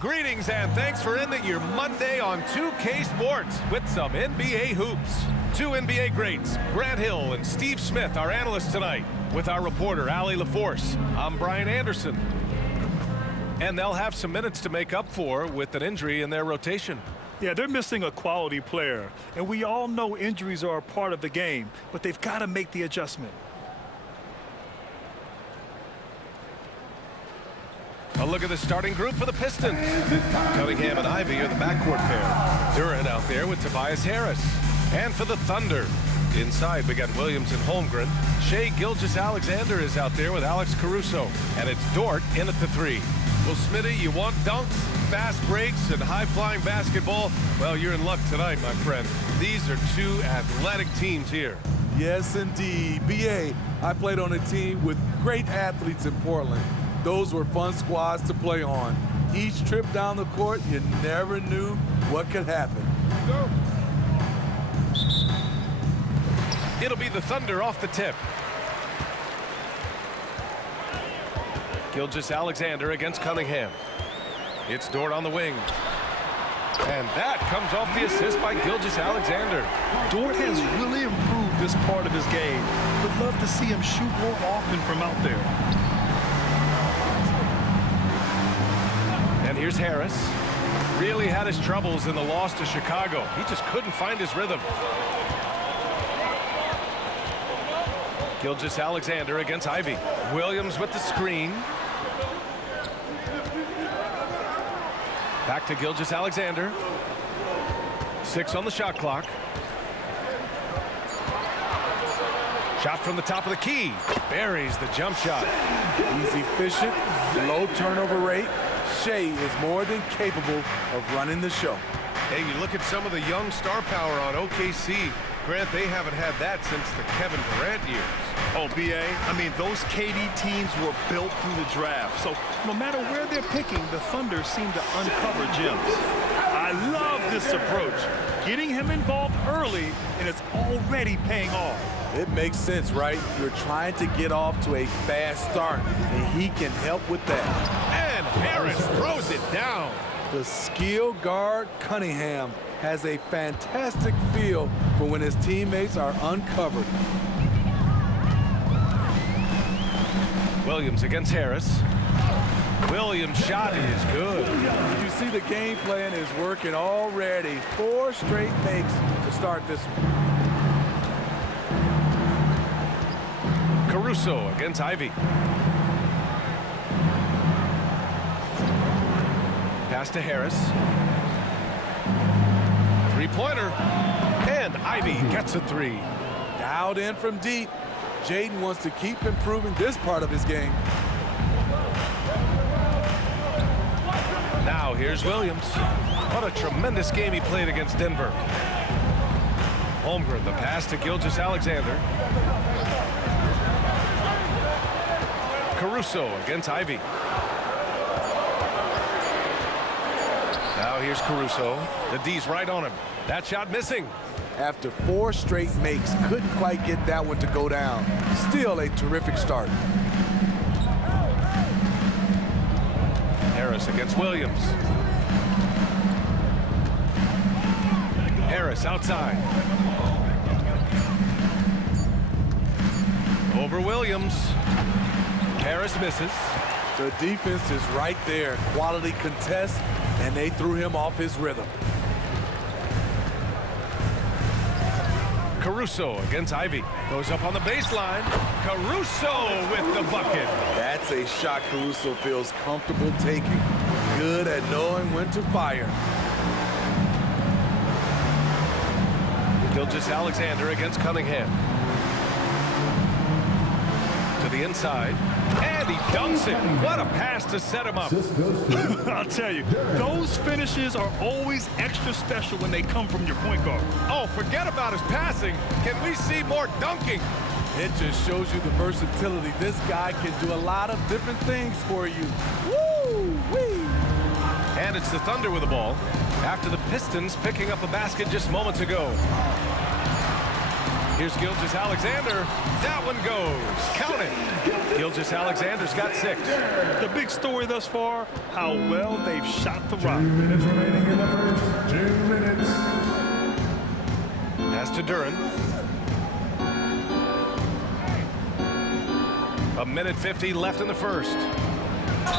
Greetings and thanks for ending your Monday on 2K Sports with some NBA hoops. Two NBA greats, Grant Hill and Steve Smith, our analysts tonight, with our reporter, Allie LaForce. I'm Brian Anderson. And they'll have some minutes to make up for with an injury in their rotation. Yeah, they're missing a quality player, and we all know injuries are a part of the game, but they've got to make the adjustment. A look at the starting group for the Pistons. Cunningham and Ivy are the backcourt pair. Durant out there with Tobias Harris. And for the Thunder, inside we got Williams and Holmgren. Shai Gilgeous-Alexander is out there with Alex Caruso. And it's Dort in at the 3. Well, Smitty, you want dunks, fast breaks, and high-flying basketball? Well, you're in luck tonight, my friend. These are two athletic teams here. Yes, indeed. B.A., I played on a team with great athletes in Portland. Those were fun squads to play on. Each trip down the court, you never knew what could happen. Go. It'll be the Thunder off the tip. Gilgeous-Alexander against Cunningham. It's Dort on the wing. And that comes off the assist by Gilgeous-Alexander. Dort has really improved this part of his game. Would love to see him shoot more often from out there. And here's Harris. Really had his troubles in the loss to Chicago. He just couldn't find his rhythm. Gilgeous-Alexander against Ivy. Williams with the screen. Back to Gilgeous-Alexander. 6 on the shot clock. Shot from the top of the key. Buries the jump shot. He's efficient, low turnover rate. Shai is more than capable of running the show. Hey, you look at some of the young star power on OKC. Grant, they haven't had that since the Kevin Durant years. Oh, B.A., I mean, those KD teams were built through the draft. So no matter where they're picking, the Thunder seem to uncover gems. I love this approach. Getting him involved early, and it's already paying off. It makes sense, right? You're trying to get off to a fast start, and he can help with that. And Harris throws it down. The skill guard, Cunningham, has a fantastic feel for when his teammates are uncovered. Williams against Harris. Williams' shot is good. You see the game plan is working already. 4 straight makes to start this one. Caruso against Ivy. Pass to Harris. Three-pointer. And Ivy gets a 3. Dialed in from deep. Jaden wants to keep improving this part of his game. Now here's Williams. What a tremendous game he played against Denver. Holmgren, the pass to Gilgeous-Alexander. Caruso against Ivy. Now here's Caruso. The D's right on him. That shot missing. After 4 straight makes, couldn't quite get that one to go down. Still a terrific start. Harris against Williams. Harris outside. Over Williams. Harris misses. The defense is right there. Quality contest, and they threw him off his rhythm. Caruso against Ivy. Goes up on the baseline. Caruso with the bucket. That's a shot Caruso feels comfortable taking. Good at knowing when to fire. Gilgeous-Alexander against Cunningham. To the inside. And he dunks it. What a pass to set him up. I'll tell you, those finishes are always extra special when they come from your point guard. Oh, forget about his passing. Can we see more dunking? It just shows you the versatility. This guy can do a lot of different things for you. Woo-wee! And it's the Thunder with the ball after the Pistons picking up a basket just moments ago. Here's Gilgeous-Alexander. That one goes. Count it. Gilgeous-Alexander's got 6. The big story thus far, how well they've shot the rock. 2 minutes remaining in the first. 2 minutes. Pass to Duran. 1:50 left in the first.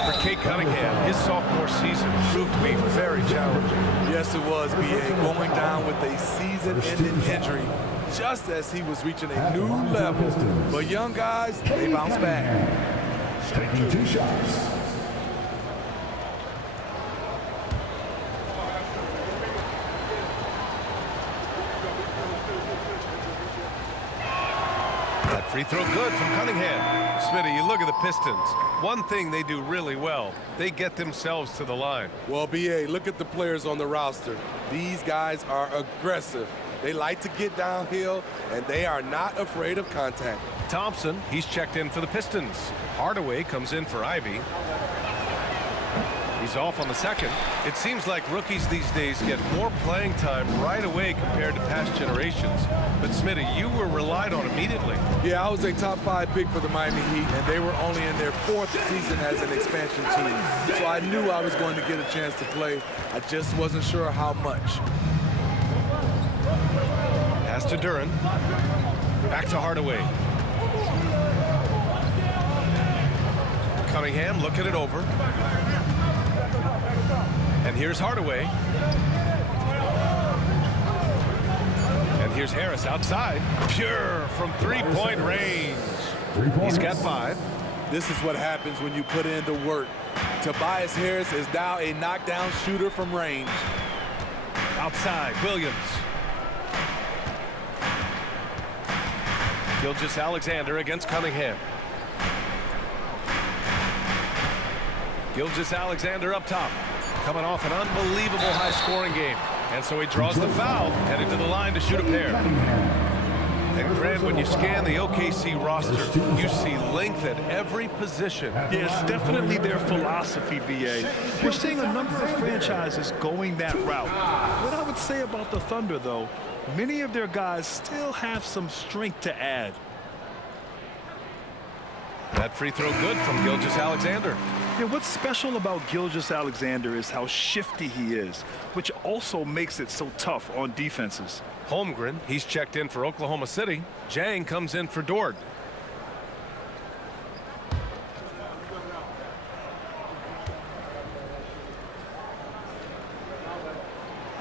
For Kate Cunningham, his sophomore season proved to be very challenging. Yes, it was, B.A. Going down with a season-ending injury just as he was reaching a new level. But young guys, they bounce back. Taking 2 shots. That free throw good from Cunningham. Smitty, you look at the Pistons. One thing they do really well, they get themselves to the line. Well, B.A., look at the players on the roster. These guys are aggressive. They like to get downhill, and they are not afraid of contact. Thompson, he's checked in for the Pistons. Hardaway comes in for Ivy. He's off on the second. It seems like rookies these days get more playing time right away compared to past generations. But Smitty, you were relied on immediately. Yeah, I was a top 5 pick for the Miami Heat, and they were only in their 4th season as an expansion team. So I knew I was going to get a chance to play. I just wasn't sure how much. Pass to Duran. Back to Hardaway. Cunningham looking it over. And here's Hardaway. And here's Harris outside. Pure from three-point range. 3 points. He's got 5. This is what happens when you put in the work. Tobias Harris is now a knockdown shooter from range. Outside, Williams. Gilgeous-Alexander against Cunningham. Gilgeous-Alexander up top. Coming off an unbelievable high-scoring game. And so he draws the foul, headed to the line to shoot a pair. And Grant, when you scan the OKC roster, you see length at every position. Yeah, it's definitely their philosophy, B.A. We're seeing a number of franchises going that route. What I would say about the Thunder, though, many of their guys still have some strength to add. That free throw good from Gilgeous-Alexander. Yeah, what's special about Gilgeous-Alexander is how shifty he is, which also makes it so tough on defenses. Holmgren, he's checked in for Oklahoma City. Jang comes in for Dort.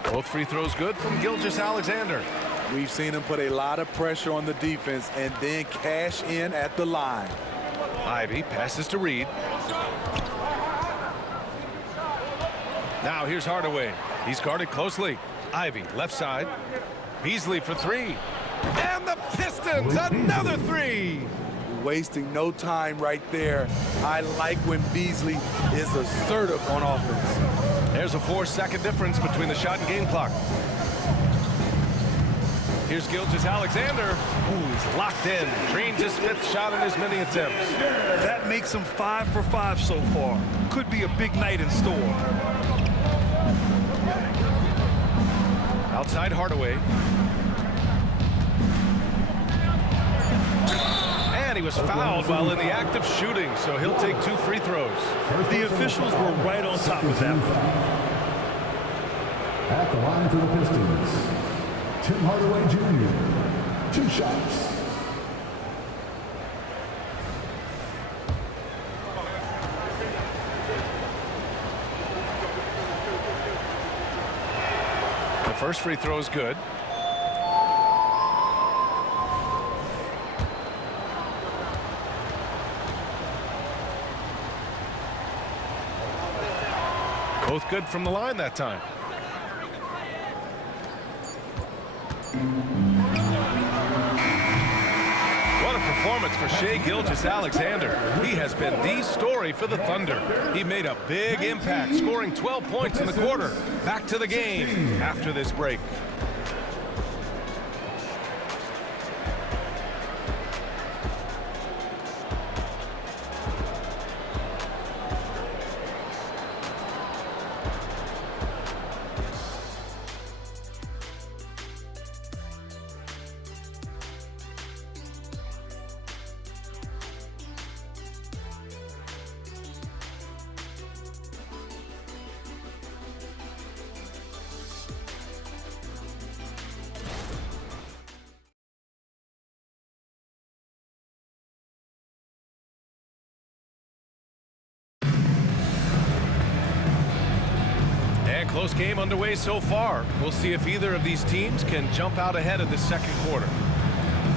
Both free throws good from Gilgeous-Alexander. We've seen him put a lot of pressure on the defense and then cash in at the line. Ivy passes to Reed. Now here's Hardaway. He's guarded closely. Ivy left side. Beasley for 3. And the Pistons another 3. Wasting no time right there. I like when Beasley is assertive on offense. There's a 4-second difference between the shot and game clock. Here's Gilgeous-Alexander, who's locked in. Drains his 5th shot in as many attempts. That makes him 5 for 5 so far. Could be a big night in store. Outside Hardaway. And he was fouled while in the act of shooting, so he'll take 2 free throws. The officials were right on top of that one. At the line for the Pistons, Tim Hardaway Jr. 2 shots. The first free throw is good. Both good from the line that time. What a performance for Shai Gilgeous-Alexander. He has been the story for the Thunder. He made a big impact, scoring 12 points in the quarter. Back to the game after this break. close game underway so far. We'll see if either of these teams can jump out ahead in the second quarter.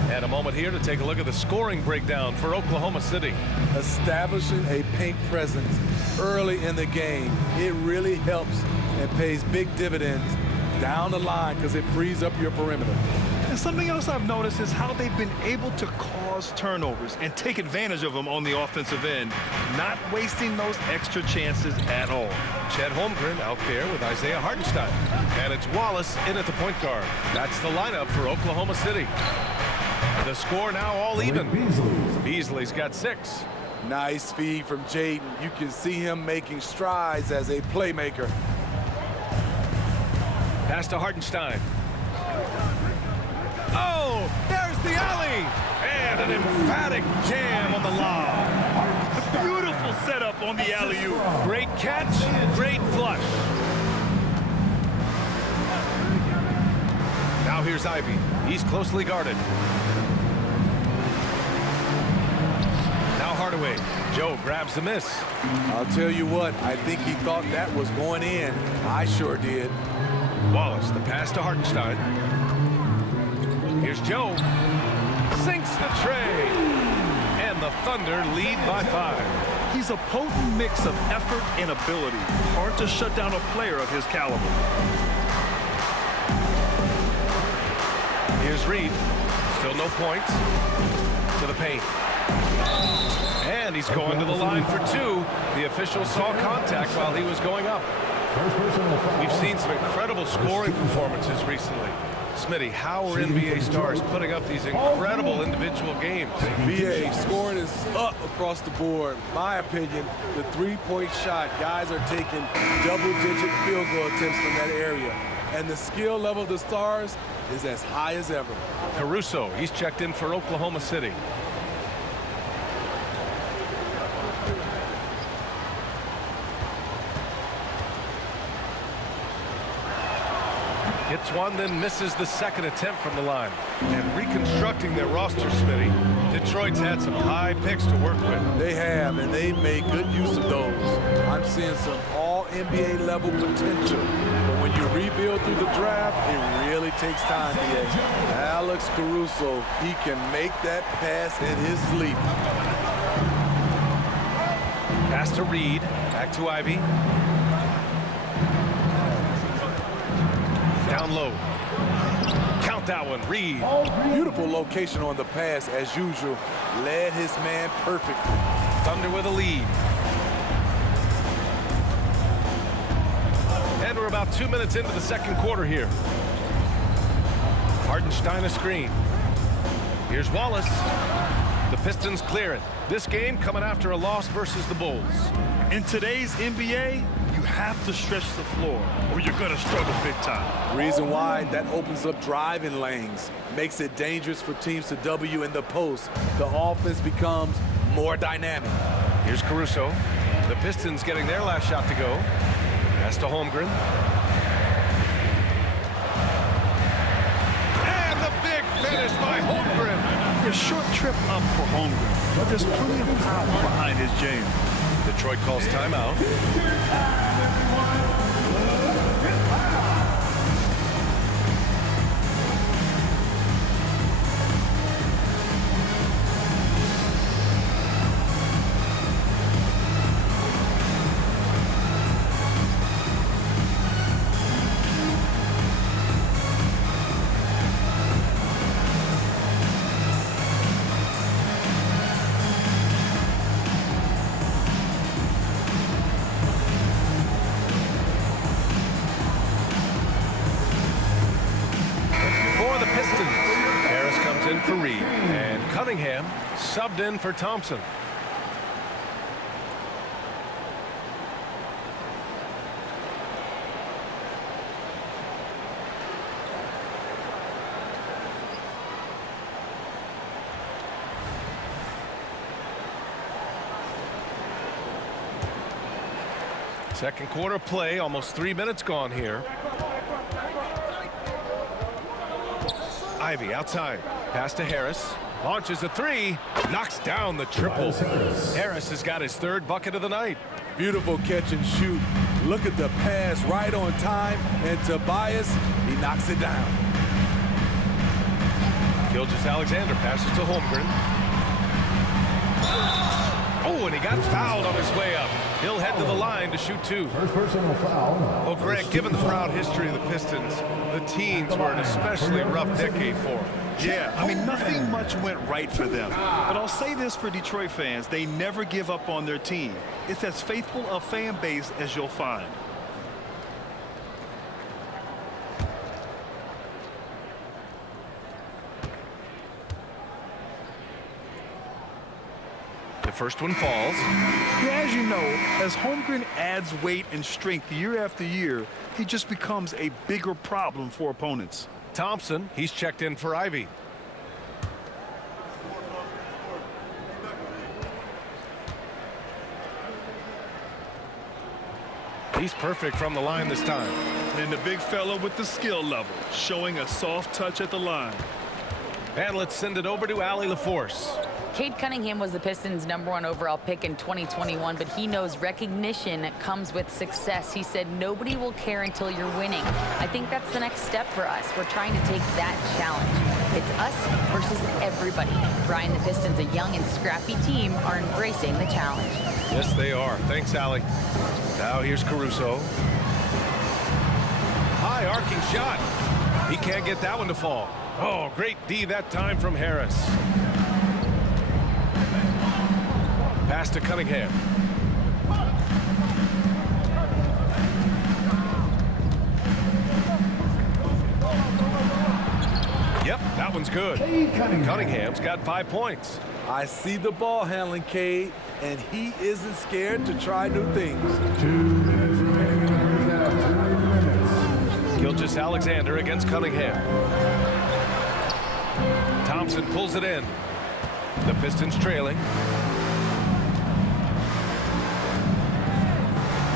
And a moment here to take a look at the scoring breakdown for Oklahoma City. Establishing a paint presence early in the game, it really helps and pays big dividends down the line because it frees up your perimeter. And something else I've noticed is how they've been able to cause turnovers and take advantage of them on the offensive end, not wasting those extra chances at all. Chet Holmgren out there with Isaiah Hartenstein. And it's Wallace in at the point guard. That's the lineup for Oklahoma City. The score now all even. Beasley's got 6. Nice feed from Jaden. You can see him making strides as a playmaker. Pass to Hartenstein. Oh, there's the alley. And an emphatic jam on the lob. Beautiful setup on the alley-oop. Great catch, great flush. Now here's Ivy. He's closely guarded. Now Hardaway. Joe grabs the miss. I'll tell you what, I think he thought that was going in. I sure did. Wallace, the pass to Hartenstein. Here's Joe. Sinks the tray. And the Thunder lead by 5. He's a potent mix of effort and ability. Hard to shut down a player of his caliber. Here's Reed. Still no points. To the paint. And he's going to the line for 2. The official saw contact while he was going up. We've seen some incredible scoring performances recently. Smitty, how are NBA stars putting up these incredible individual games? BA, scoring is up across the board. My opinion, the three-point shot, guys are taking double-digit field goal attempts from that area. And the skill level of the stars is as high as ever. Caruso, he's checked in for Oklahoma City. Hits one, then misses the second attempt from the line. And reconstructing their roster, Smitty, Detroit's had some high picks to work with. They have, and they've made good use of those. I'm seeing some all-NBA level potential. But when you rebuild through the draft, it really takes time, BA. Alex Caruso, he can make that pass in his sleep. Pass to Reed, back to Ivy. Down low. Count that one, Reed. Beautiful location on the pass, as usual. Led his man perfectly. Thunder with a lead. And we're about 2 minutes into the second quarter here. Hartenstein a screen. Here's Wallace. The Pistons clear it. This game coming after a loss versus the Bulls. In today's NBA, you have to stretch the floor or you're going to struggle big time. Reason why, that opens up driving lanes, makes it dangerous for teams to W in the post. The offense becomes more dynamic. Here's Caruso. The Pistons getting their last shot to go. Pass to Holmgren. And the big finish by Holmgren. A short trip up for Holmgren, but there's plenty of power behind his jam. Detroit calls timeout. For Reed, and Cunningham subbed in for Thompson. Second quarter play, almost 3 minutes gone here. Ivy outside. Pass to Harris. Launches a three. Knocks down the triple. Harris has got his third bucket of the night. Beautiful catch and shoot. Look at the pass right on time, and Tobias, he knocks it down. Gilgeous-Alexander passes to Holmgren. Oh, and he got fouled on his way up. He'll head to the line to shoot two. First personal foul. Well, Greg, given the proud history of the Pistons, the teens were an especially rough decade for them. Yeah, I mean, nothing much went right for them. But I'll say this for Detroit fans, they never give up on their team. It's as faithful a fan base as you'll find. The first one falls. Yeah, as you know, as Holmgren adds weight and strength year after year, he just becomes a bigger problem for opponents. Thompson, he's checked in for Ivy. He's perfect from the line this time. And the big fella with the skill level, showing a soft touch at the line. And let's send it over to Allie LaForce. Cade Cunningham was the Pistons' #1 overall pick in 2021, but he knows recognition comes with success. He said nobody will care until you're winning. I think that's the next step for us. We're trying to take that challenge. It's us versus everybody. Brian, the Pistons, a young and scrappy team, are embracing the challenge. Yes, they are. Thanks, Allie. Now here's Caruso. High arcing shot. He can't get that one to fall. Oh, great D that time from Harris. Pass to Cunningham. Yep, that one's good. Cunningham's got 5 points. I see the ball handling, Cade, and he isn't scared to try new things. 2 minutes remaining in the first half. 2 minutes. Gilgeous-Alexander against Cunningham. Thompson pulls it in. The Pistons trailing.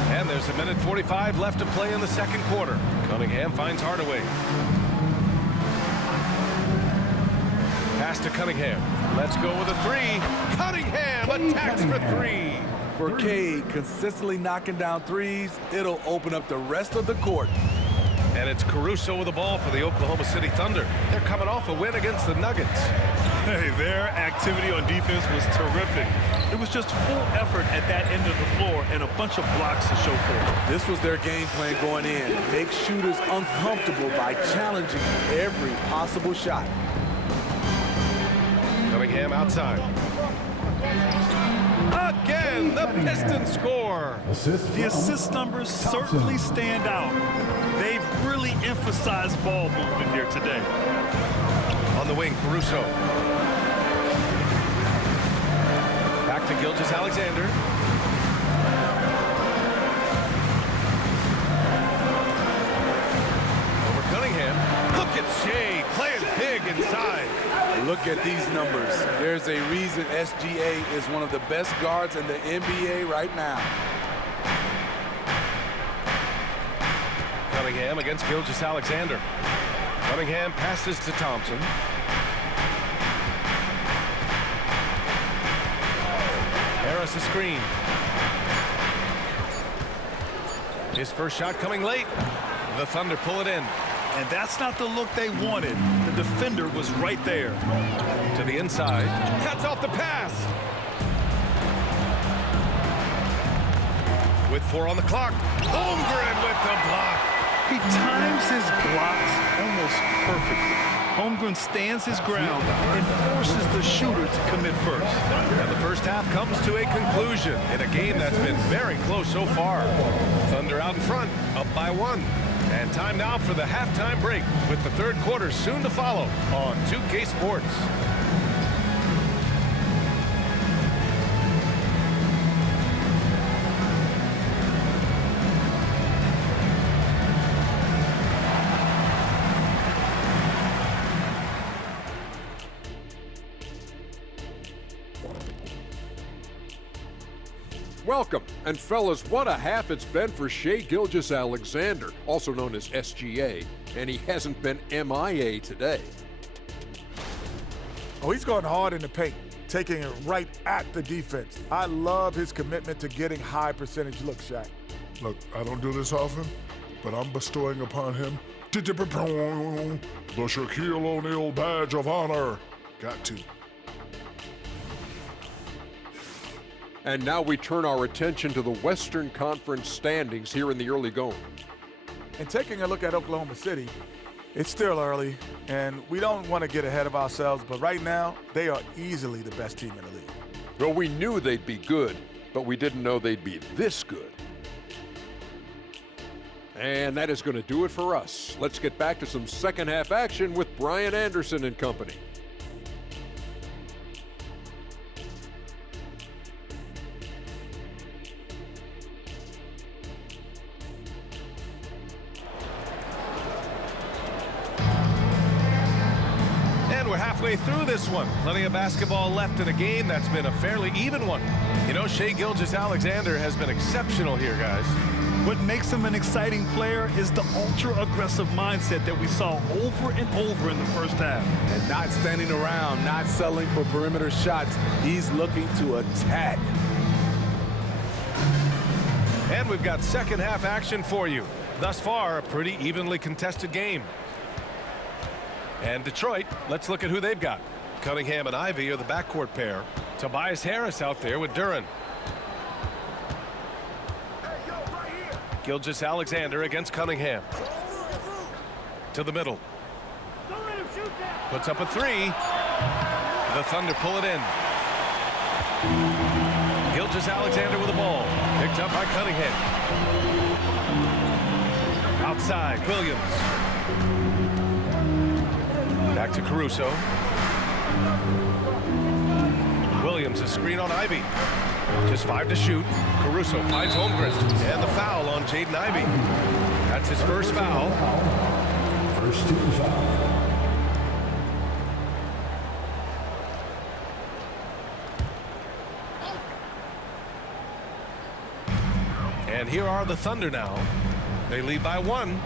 And there's 1:45 left to play in the second quarter. Cunningham finds Hardaway. Pass to Cunningham. Let's go with a three. Cunningham attacks for three. For Cade, consistently knocking down threes, it'll open up the rest of the court. And it's Caruso with the ball for the Oklahoma City Thunder. They're coming off a win against the Nuggets. Hey, their activity on defense was terrific. It was just full effort at that end of the floor and a bunch of blocks to show for it. This was their game plan going in. Make shooters uncomfortable by challenging every possible shot. Cunningham outside. Again, the Pistons score. The assist numbers certainly stand out. They've really emphasized ball movement here today. On the wing, Caruso. Back to Gilgeous-Alexander. Over Cunningham. Look at Shea playing big inside. Look at these numbers. There's a reason SGA is one of the best guards in the NBA right now. Cunningham against Gilgeous-Alexander. Cunningham passes to Thompson. Harris a screen. His first shot coming late. The Thunder pull it in. And that's not the look they wanted. The defender was right there. To the inside. Cuts off the pass. With 4 on the clock. Holmgren with the block. He times his blocks almost perfectly. Holmgren stands his ground and forces the shooter to commit first. And the first half comes to a conclusion in a game that's been very close so far. Thunder out in front, up by 1. And time now for the halftime break with the third quarter soon to follow on 2K Sports. Welcome, and fellas, what a half it's been for Shai Gilgeous-Alexander, also known as SGA, and he hasn't been MIA today. Oh, he's going hard in the paint, taking it right at the defense. I love his commitment to getting high percentage looks, Shaq. Look, I don't do this often, but I'm bestowing upon him the Shaquille O'Neal Badge of Honor. Got to. And now we turn our attention to the Western Conference standings here in the early going. And taking a look at Oklahoma City, it's still early, and we don't want to get ahead of ourselves, but right now, they are easily the best team in the league. Well, we knew they'd be good, but we didn't know they'd be this good. And that is going to do it for us. Let's get back to some second half action with Brian Anderson and company. And we're halfway through this one. Plenty of basketball left in a game that's been a fairly even one. You know, Shai Gilgeous-Alexander has been exceptional here, guys. What makes him an exciting player is the ultra-aggressive mindset that we saw over and over in the first half. And not standing around, not settling for perimeter shots. He's looking to attack. And we've got second half action for you. Thus far, a pretty evenly contested game. And Detroit, let's look at who they've got. Cunningham and Ivey are the backcourt pair. Tobias Harris out there with Duren. Gilgeous-Alexander against Cunningham. To the middle. Puts up a three. The Thunder pull it in. Gilgeous-Alexander with the ball. Picked up by Cunningham. Outside, Williams. Back to Caruso. Williams, a screen on Ivey. Just 5 to shoot. Caruso finds Holmgren. And the foul on Jaden Ivey. That's his first foul. First team foul. And here are the Thunder now. They lead by 1.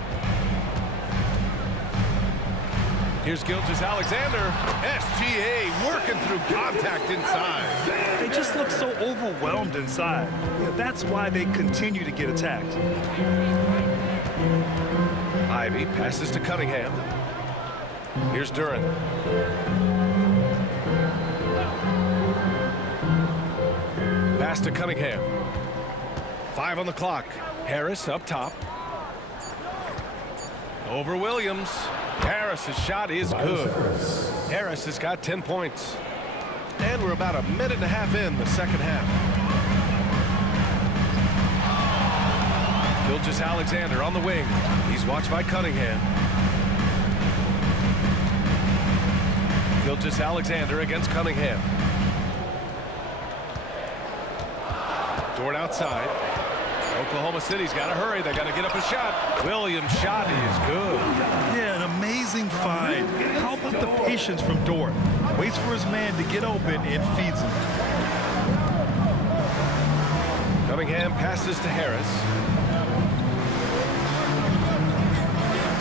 Here's Gilgeous-Alexander. SGA working through contact inside. They just look so overwhelmed inside. Yeah, that's why they continue to get attacked. Ivey passes to Cunningham. Here's Duren. Pass to Cunningham. 5 on the clock. Harris up top. Over Williams. Harris's shot is good. Harris has got 10 points. And we're about a minute and a half in the second half. Gilgeous-Alexander on the wing. He's watched by Cunningham. Gilgeous-Alexander against Cunningham. Dort outside. Oklahoma City's got to hurry. They got to get up a shot. Williams' shot is good. Yeah, an amazing find. How about the patience from Dort? Waits for his man to get open and feeds him. Cunningham passes to Harris.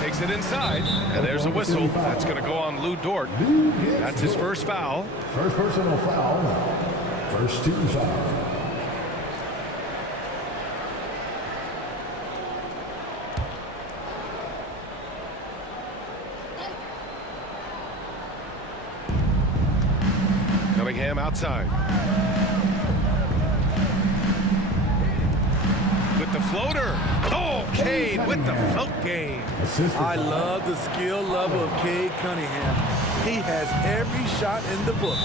Takes it inside, and there's a whistle. That's going to go on Lou Dort. That's his first foul. First personal foul. First team foul. Cunningham outside. With the floater. Oh, Cade with the float game. I love the skill level of Cade Cunningham. He has every shot in the book.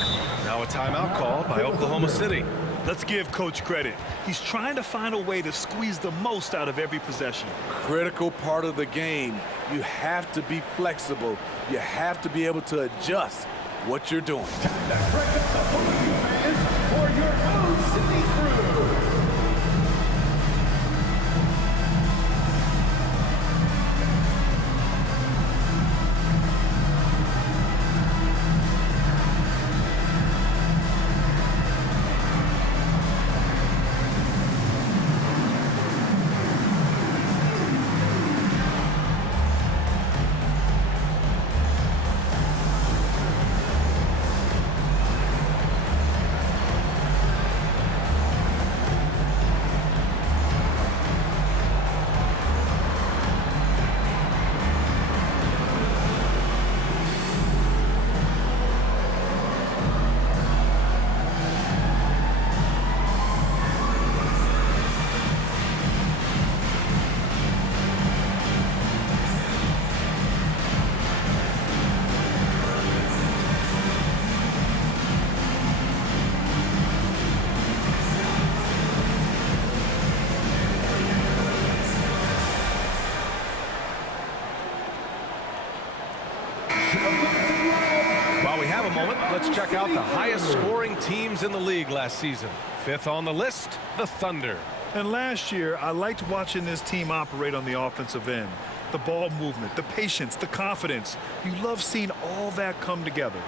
Now a timeout called by Oklahoma City. Let's give Coach credit. He's trying to find a way to squeeze the most out of every possession. Critical part of the game. You have to be flexible. You have to be able to adjust what you're doing. For your own city crew. let's check out the highest scoring teams in the league last season. Fifth on the list, the Thunder. And last year, I liked watching this team operate on the offensive end. The ball movement, the patience, the confidence. You love seeing all that come together.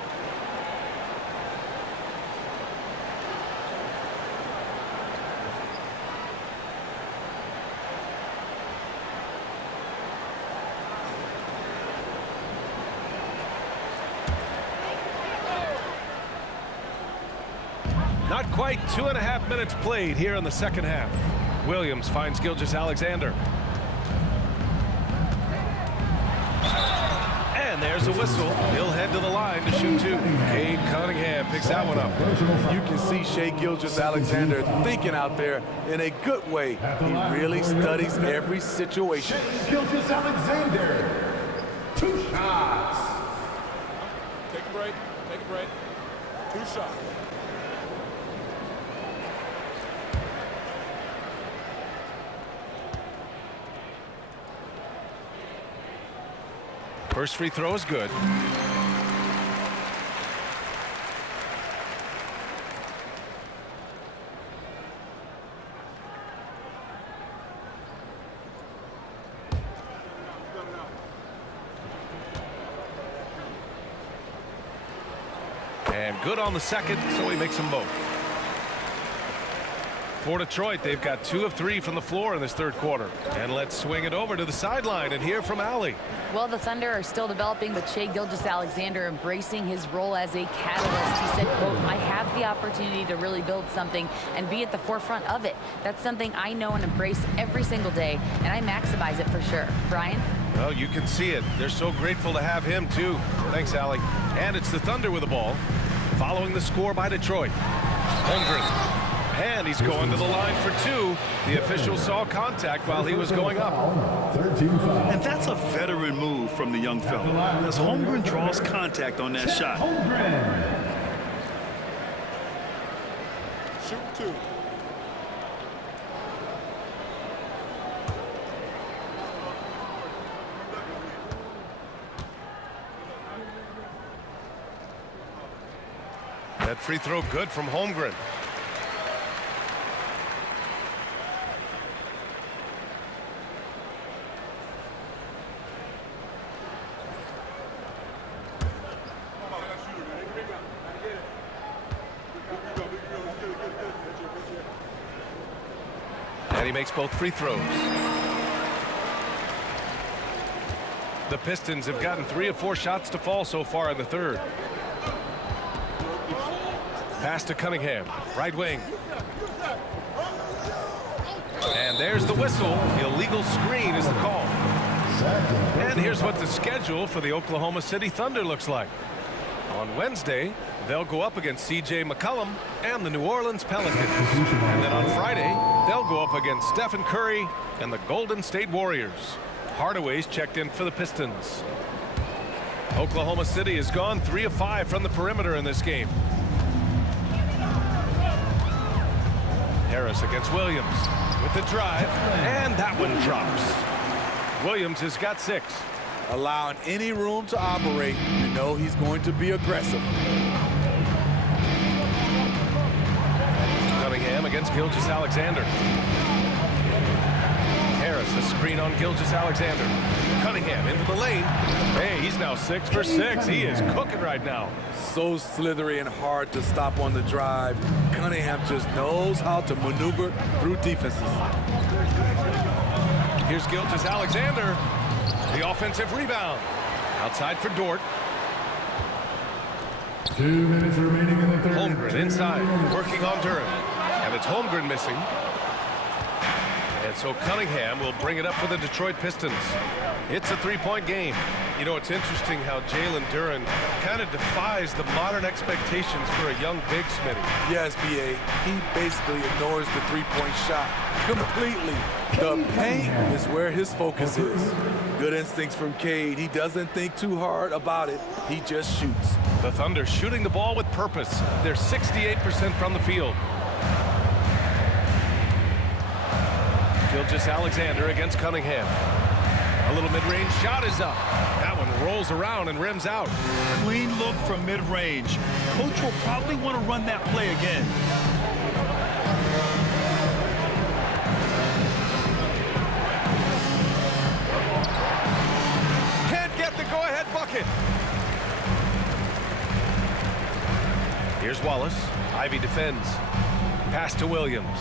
Not quite 2.5 minutes played here in the second half. Williams finds Gilgeous-Alexander. And there's a whistle. He'll head to the line to shoot two. Cade Cunningham picks that one up. You can see Shai Gilgeous-Alexander thinking out there in a good way. He really studies every situation. Gilgeous-Alexander, 2 shots. Take a break. Take a break. 2 shots. First free throw is good. And good on the second, so he makes them both. For Detroit, they've got 2 of 3 from the floor in this third quarter. And let's swing it over to the sideline and hear from Allie. Well, the Thunder are still developing, but Shai Gilgeous-Alexander embracing his role as a catalyst. He said, quote, I have the opportunity to really build something and be at the forefront of it. That's something I know and embrace every single day, and I maximize it for sure. Brian? Well, you can see it. They're so grateful to have him, too. Thanks, Allie. And it's the Thunder with the ball, following the score by Detroit. Holmgren. And he's going to the line for 2. The official saw contact while he was going up. And that's a veteran move from the young fella, as Holmgren draws contact on that shot. Shoot 2. That free throw good from Holmgren. And he makes both free throws. The Pistons have gotten 3 of 4 shots to fall so far in the third. Pass to Cunningham, right wing. And there's the whistle. Illegal screen is the call. And here's what the schedule for the Oklahoma City Thunder looks like. On Wednesday, they'll go up against C.J. McCollum and the New Orleans Pelicans. And then on Friday, they'll go up against Stephen Curry and the Golden State Warriors. Hardaway's checked in for the Pistons. Oklahoma City has gone 3 of 5 from the perimeter in this game. Harris against Williams with the drive, and that one drops. Williams has got 6. Allowing any room to operate, you know he's going to be aggressive. Cunningham against Gilgeous-Alexander. Harris, a screen on Gilgeous-Alexander. Cunningham into the lane. Hey, he's now 6 for 6. He is cooking right now. So slithery and hard to stop on the drive. Cunningham just knows how to maneuver through defenses. Here's Gilgeous-Alexander. The offensive rebound. Outside for Dort. 2 minutes remaining in the third. Holmgren inside, working on Duren. And it's Holmgren missing. And so Cunningham will bring it up for the Detroit Pistons. It's a 3-point game. You know, it's interesting how Jalen Duren kind of defies the modern expectations for a young big Smitty. Yes, B.A. He basically ignores the 3-point shot completely. The paint is where his focus is. Good instincts from Cade. He doesn't think too hard about it. He just shoots. The Thunder shooting the ball with purpose. They're 68% from the field. Gilgeous-Alexander against Cunningham. A little mid-range shot is up. That one rolls around and rims out. Clean look from mid-range. Coach will probably want to run that play again. Can't get the go-ahead bucket. Here's Wallace. Ivy defends. Pass to Williams.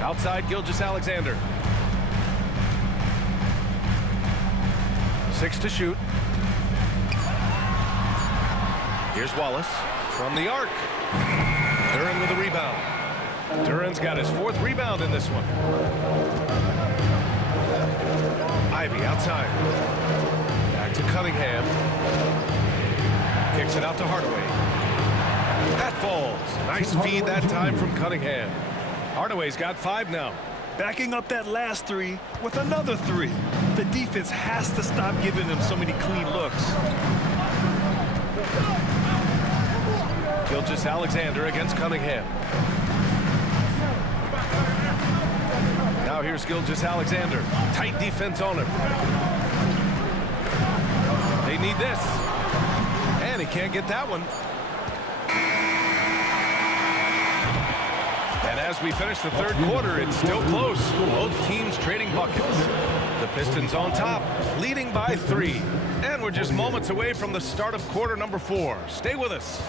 Outside Gilgeous-Alexander. 6 to shoot. Here's Wallace from the arc. Duren with a rebound. Duren's got his 4th rebound in this one. Ivy outside. Back to Cunningham. Kicks it out to Hardaway. That falls. Nice feed that time from Cunningham. Hardaway's got 5 now. Backing up that last 3 with another 3. The defense has to stop giving them so many clean looks. Gilgeous-Alexander against Cunningham. Now here's Gilgeous-Alexander. Tight defense on him. They need this. And he can't get that one. And as we finish the 3rd quarter, it's still close. Both teams trading buckets. The Pistons on top, leading by 3. And we're just moments away from the start of quarter number 4. Stay with us.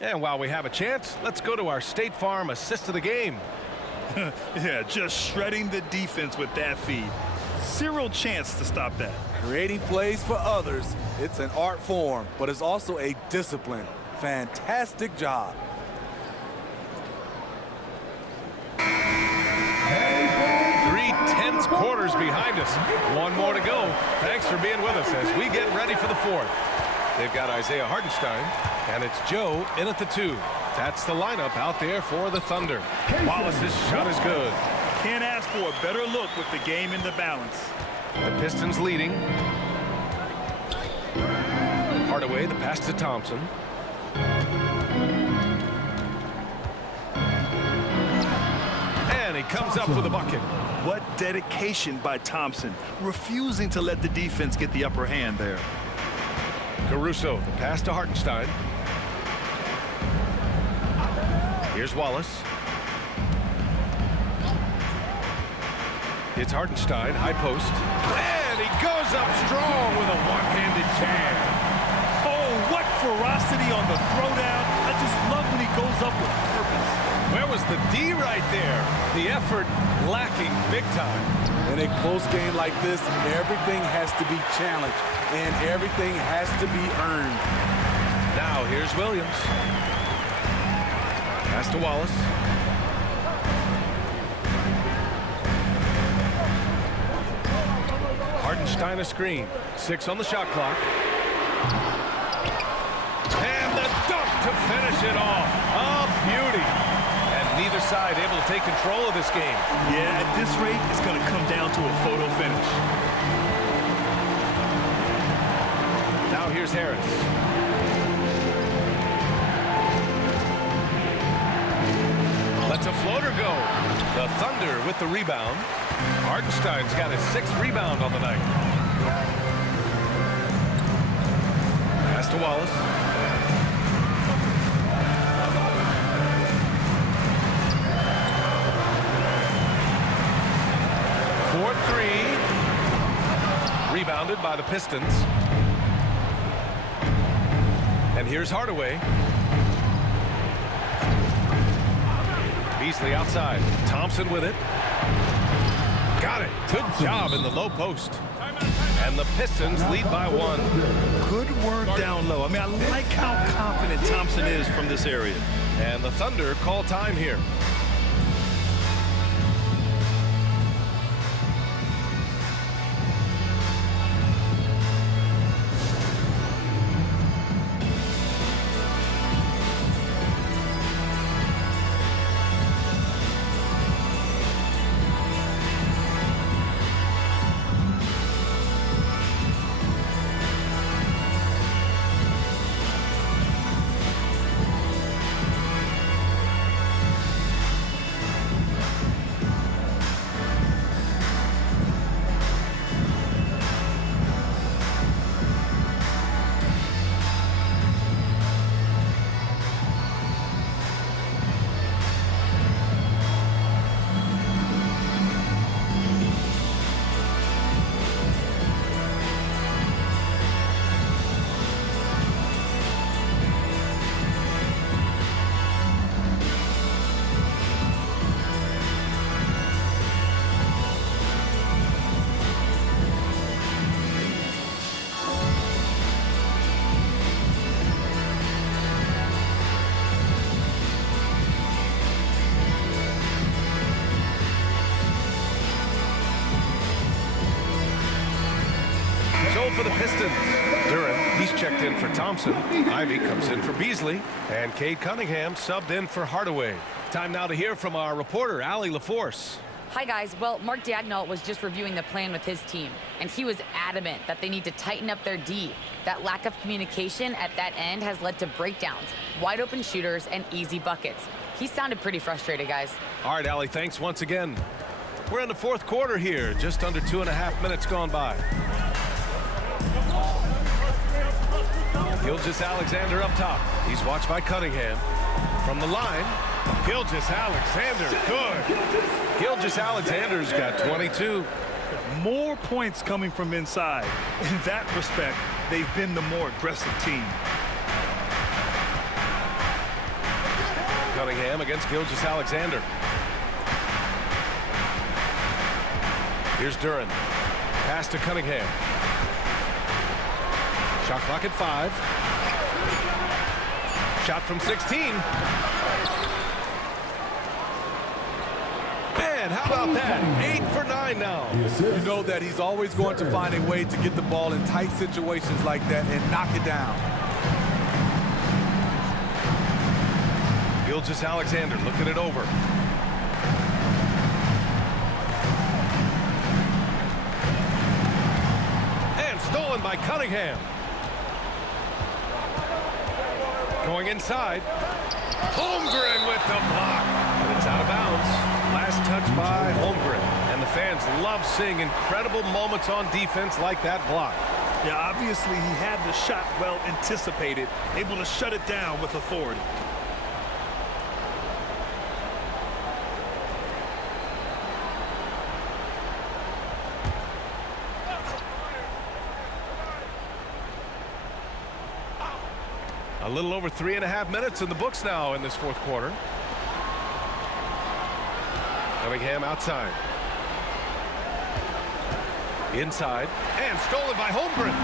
And while we have a chance, let's go to our State Farm assist of the game. Yeah, just shredding the defense with that feed. Zero chance to stop that. Creating plays for others, it's an art form, but it's also a discipline. Fantastic job. 3 tense quarters behind us. 1 more to go. Thanks for being with us as we get ready for the 4th. They've got Isaiah Hartenstein, and it's Joe in at the 2. That's the lineup out there for the Thunder. Wallace's shot is good. Can't ask for a better look with the game in the balance. The Pistons leading. Hardaway, the pass to Thompson. And he comes up with a bucket. What dedication by Thompson, refusing to let the defense get the upper hand there. Caruso, the pass to Hartenstein. Here's Wallace. It's Hartenstein, high post. And he goes up strong with a one-handed jam. Oh, what ferocity on the throwdown. I just love when he goes up with purpose. Where was the D right there? The effort lacking big time. In a close game like this, everything has to be challenged, and everything has to be earned. Now here's Williams. Pass to Wallace. Hartenstein a screen. 6 on the shot clock. And the dunk to finish it off. A beauty. And neither side able to take control of this game. Yeah, at this rate, it's going to come down to a photo finish. Now here's Harris. Lets a floater go. The Thunder with the rebound. Hartenstein's got his 6th rebound on the night. Pass to Wallace. Fourth 3. Rebounded by the Pistons. And here's Hardaway. Beasley outside. Thompson with it. Got it. Good job in the low post. And the Pistons lead by 1. Good work down low. I mean, I like how confident Thompson is from this area. And the Thunder call time here. for the Pistons. Duren, he's checked in for Thompson. Ivy comes in for Beasley. And Cade Cunningham subbed in for Hardaway. Time now to hear from our reporter, Allie LaForce. Hi, guys. Well, Mark Daigneault was just reviewing the plan with his team, and he was adamant that they need to tighten up their D. That lack of communication at that end has led to breakdowns, wide open shooters, and easy buckets. He sounded pretty frustrated, guys. All right, Allie, thanks once again. We're in the fourth quarter here, just under 2.5 minutes gone by. Gilgeous-Alexander up top. He's watched by Cunningham. From the line, Gilgeous-Alexander, good. Gilgeous-Alexander's got 22. More points coming from inside. In that respect, they've been the more aggressive team. Cunningham against Gilgeous-Alexander. Here's Duren. Pass to Cunningham. Shot clock at 5. Shot from 16. Man, how about that? 8 for 9 now. You know that he's always going to find a way to get the ball in tight situations like that and knock it down. Gilgeous-Alexander looking it over. And stolen by Cunningham. Going inside. Holmgren with the block. And it's out of bounds. Last touch by Holmgren. And the fans love seeing incredible moments on defense like that block. Yeah, obviously he had the shot well anticipated, able to shut it down with authority. A little over 3.5 minutes in the books now in this fourth quarter. Cunningham outside. Inside. And stolen by Holmgren.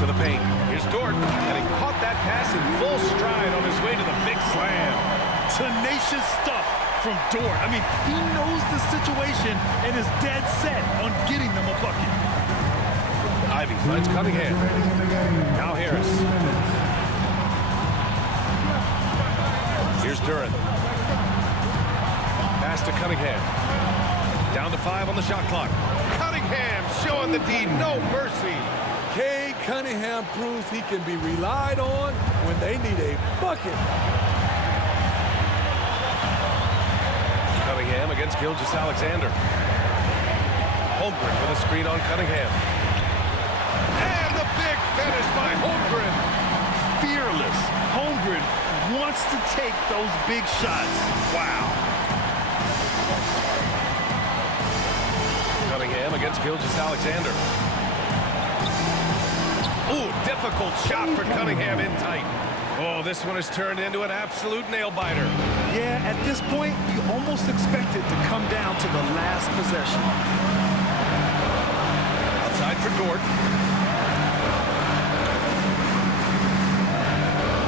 To the paint. Here's Dort. And he caught that pass in full stride on his way to the big slam. Tenacious stuff from Dort. I mean, he knows the situation and is dead set on getting them a bucket. Ivy finds Cunningham. Now Harris. Here's Duren. Pass to Cunningham. Down to 5 on the shot clock. Cunningham showing the D no mercy. Cade Cunningham proves he can be relied on when they need a bucket. Cunningham against Gilgeous-Alexander. Holmgren with a screen on Cunningham. And the big finish by Holmgren. Fearless. Holmgren wants to take those big shots. Wow. Cunningham against Gilgeous-Alexander. Ooh, difficult shot for Cunningham in tight. Oh, this one has turned into an absolute nail-biter. Yeah, at this point, you almost expect it to come down to the last possession. Outside for Dort.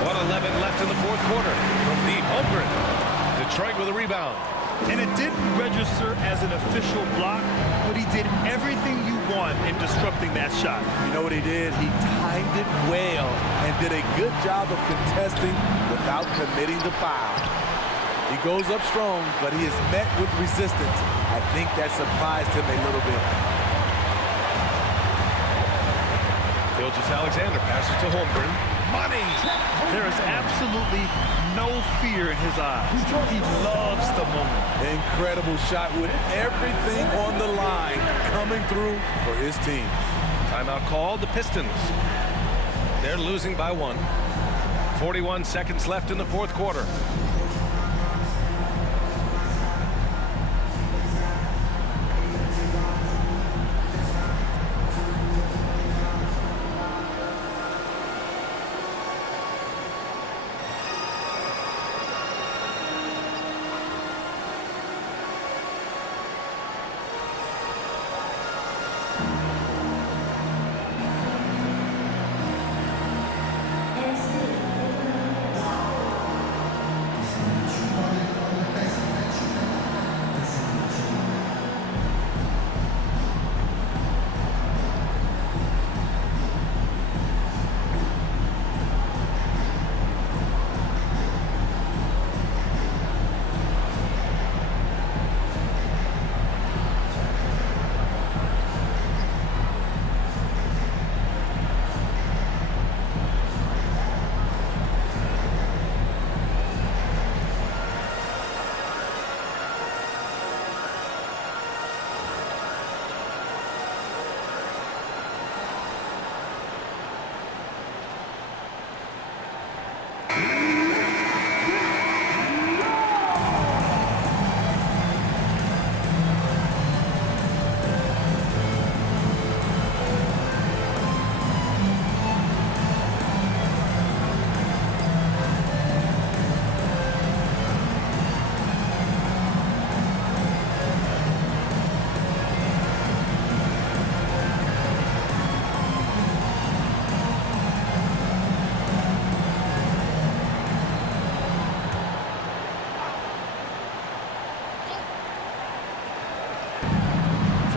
1:11 left in the fourth quarter from deep. Holmgren. Detroit with a rebound. And it didn't register as an official block, but he did everything you want in disrupting that shot. You know what he did? He timed it well and did a good job of contesting without committing the foul. He goes up strong, but he is met with resistance. I think that surprised him a little bit. Gilgeous-Alexander passes to Holmgren. Money! There is absolutely no fear in his eyes. He loves the moment. Incredible shot with everything on the line coming through for his team. Timeout called. The Pistons. They're losing by 1. 41 seconds left in the fourth quarter.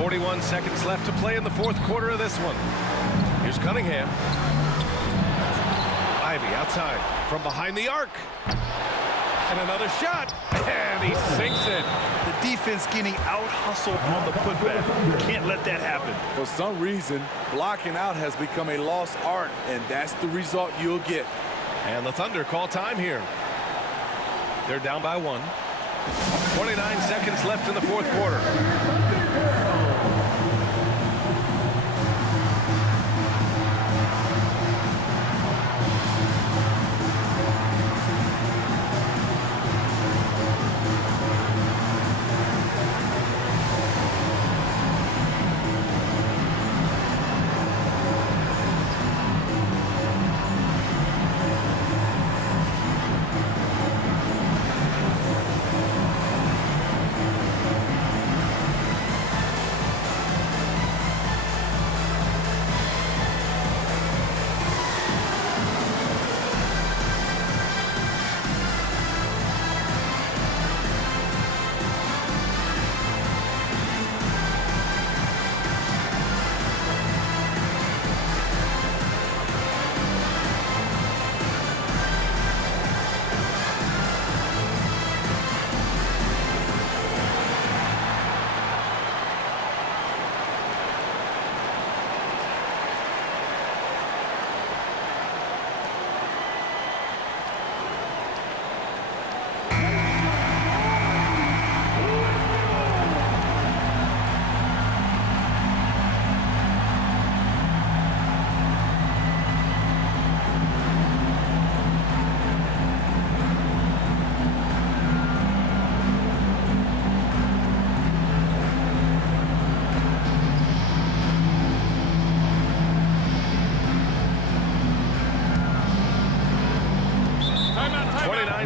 41 seconds left to play in the fourth quarter of this one. Here's Cunningham. Ivy outside from behind the arc. And another shot. And he sinks it. The defense getting out-hustled on the putback. You can't let that happen. For some reason, blocking out has become a lost art, and that's the result you'll get. And the Thunder call time here. They're down by 1. 29 seconds left in the fourth quarter.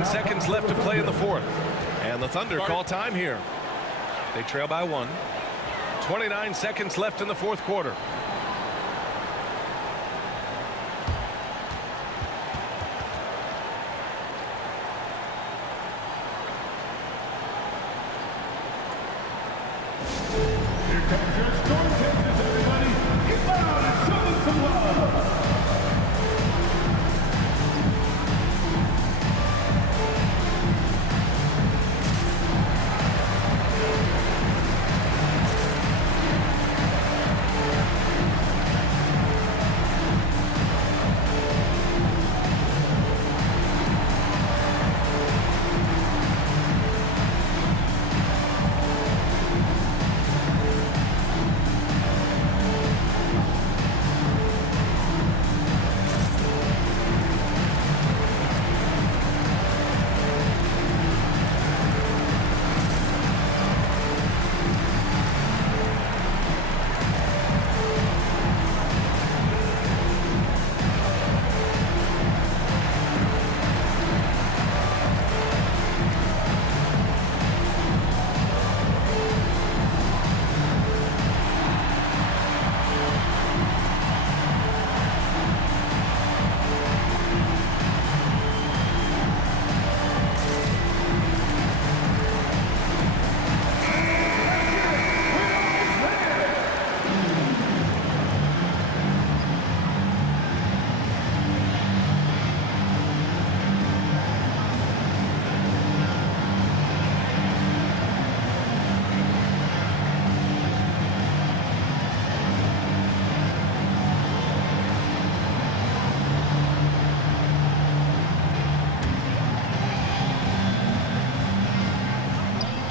Seconds left to play in the fourth. And the Thunder call time here. They trail by 1. 29 seconds left in the fourth quarter. Here comes your storm chasers, everybody. Come out and show them some love.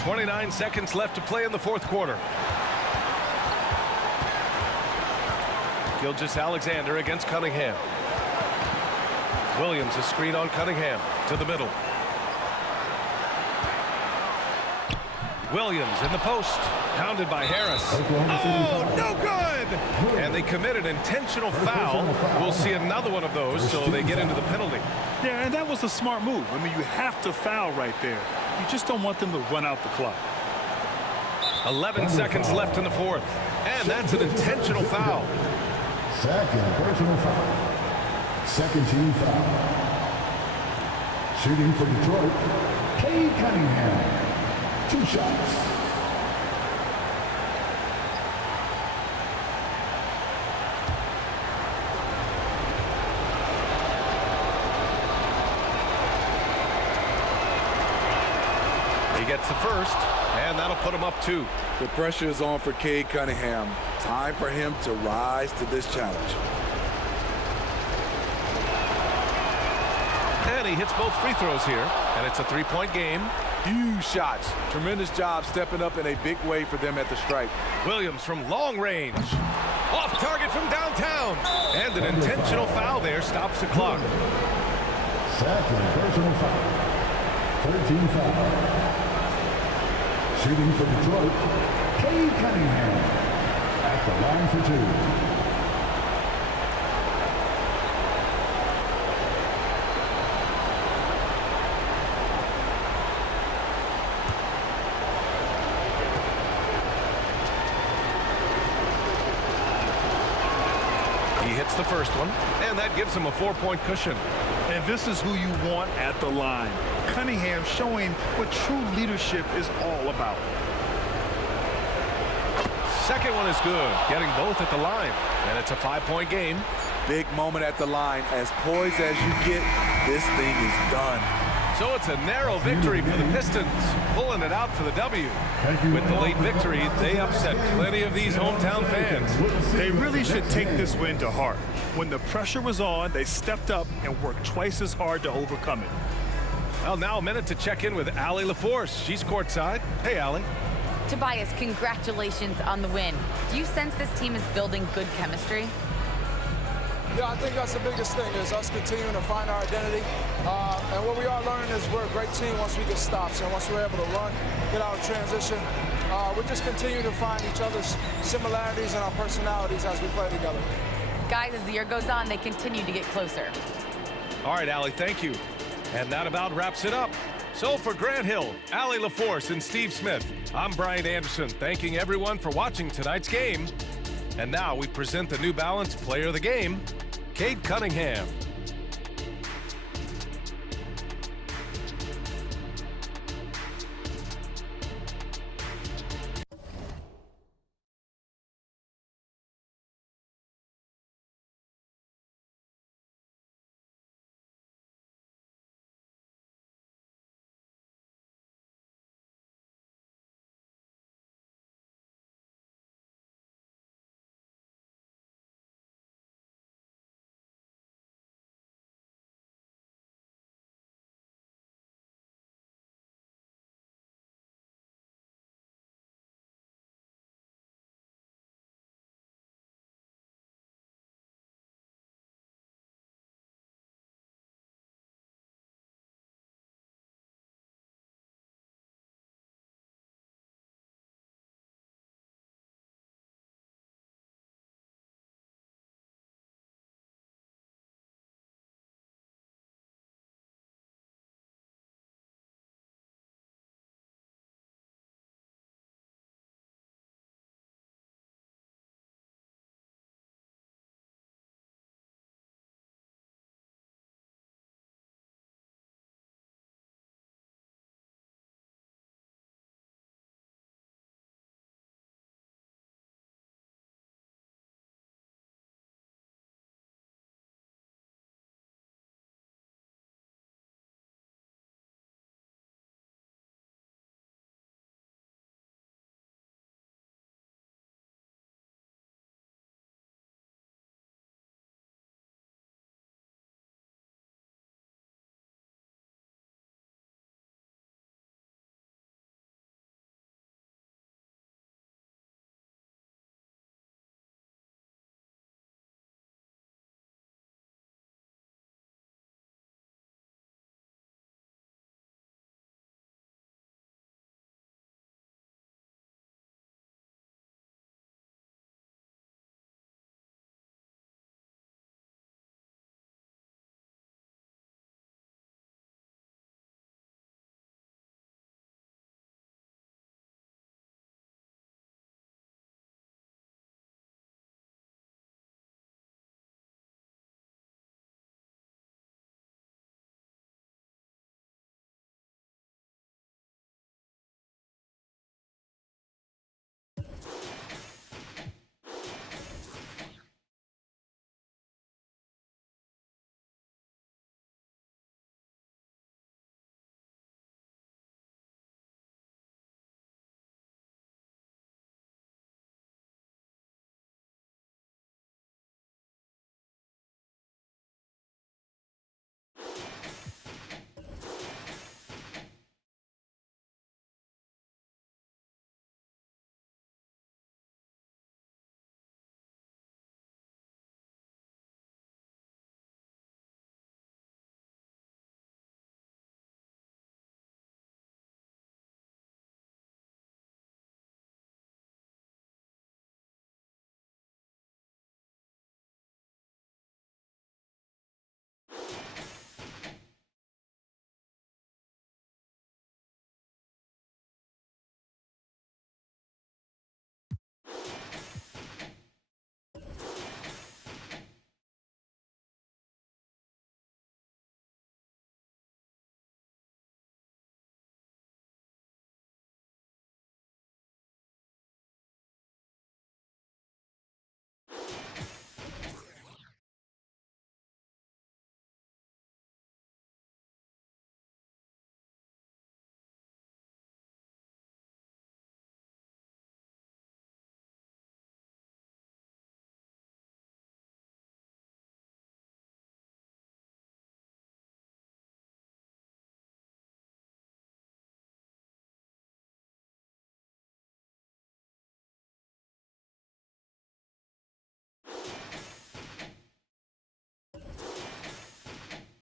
.9 seconds left to play in the fourth quarter. Gilgeous-Alexander against Cunningham. Williams a screen on Cunningham to the middle. Williams in the post, pounded by Harris. Oh, no good! And they commit an intentional foul. We'll see another one of those, so they get into the penalty. Yeah, and that was a smart move. I mean, you have to foul right there. You just don't want them to run out the clock. 11 seconds left in the fourth. And that's an intentional foul. Second personal foul. Second team foul. Shooting for Detroit, Cade Cunningham. 2 shots. He gets the first, and that'll put him up 2. The pressure is on for Cade Cunningham. Time for him to rise to this challenge. And he hits both free throws here, and it's a 3-point game. Huge shots. Tremendous job stepping up in a big way for them at the stripe. Williams from long range. Off target from downtown. And an intentional foul there stops the clock. Second personal foul. 13 foul. Shooting for Detroit, Cade Cunningham at the line for 2. He hits the first one, and that gives him a 4-point cushion. And this is who you want at the line. Cunningham showing what true leadership is all about. Second one is good, getting both at the line. And it's a 5-point game. Big moment at the line. As poised as you get, this thing is done. So it's a narrow victory for the Pistons, pulling it out for the W. With the late victory, they upset plenty of these hometown fans. They really should take this win to heart. When the pressure was on, they stepped up and worked twice as hard to overcome it. Well, now a minute to check in with Allie LaForce. She's courtside. Hey, Allie. Tobias, congratulations on the win. Do you sense this team is building good chemistry? Yeah, I think that's the biggest thing is us continuing to find our identity. And what we are learning is we're a great team once we get stops. And once we're able to run, get out of transition, we just continue to find each other's similarities and our personalities as we play together. Guys, as the year goes on, they continue to get closer. All right, Allie, thank you. And that about wraps it up. So for Grant Hill, Allie LaForce, and Steve Smith, I'm Brian Anderson, thanking everyone for watching tonight's game. And now we present the New Balance Player of the Game, Cade Cunningham.